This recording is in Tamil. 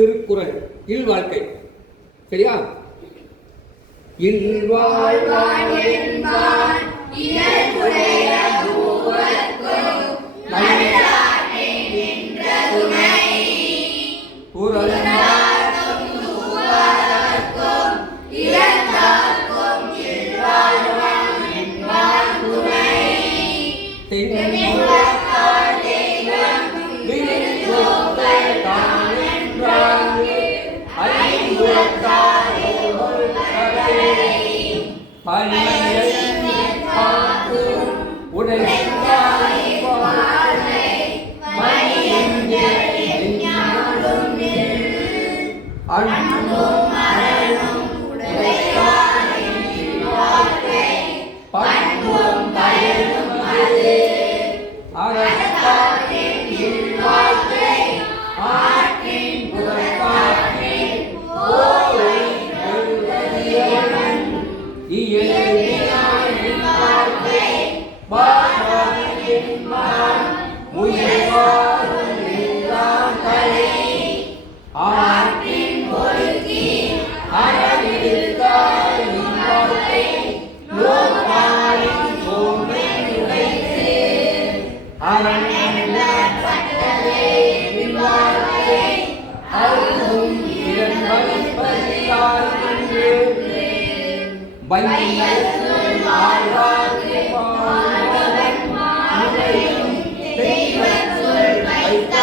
திருக்குறள் இல்வாழ்க்கை. சரியா? இல்வாழ்வான் என்பான் இயல்புடைய மூவர்க்கும் நல்லாரை நின்ற துணை புறந்தார்க்கும் தூவார்க்கும் இறந்தார்க்கும் இல்வாழ்வான் என்பான் துணை திண்ணுலகார் தெய்வம் விரிந்தோங்கள் தானென்றாங்கு ஐம்புலத்தார் தெய்வத்துள் வைத்த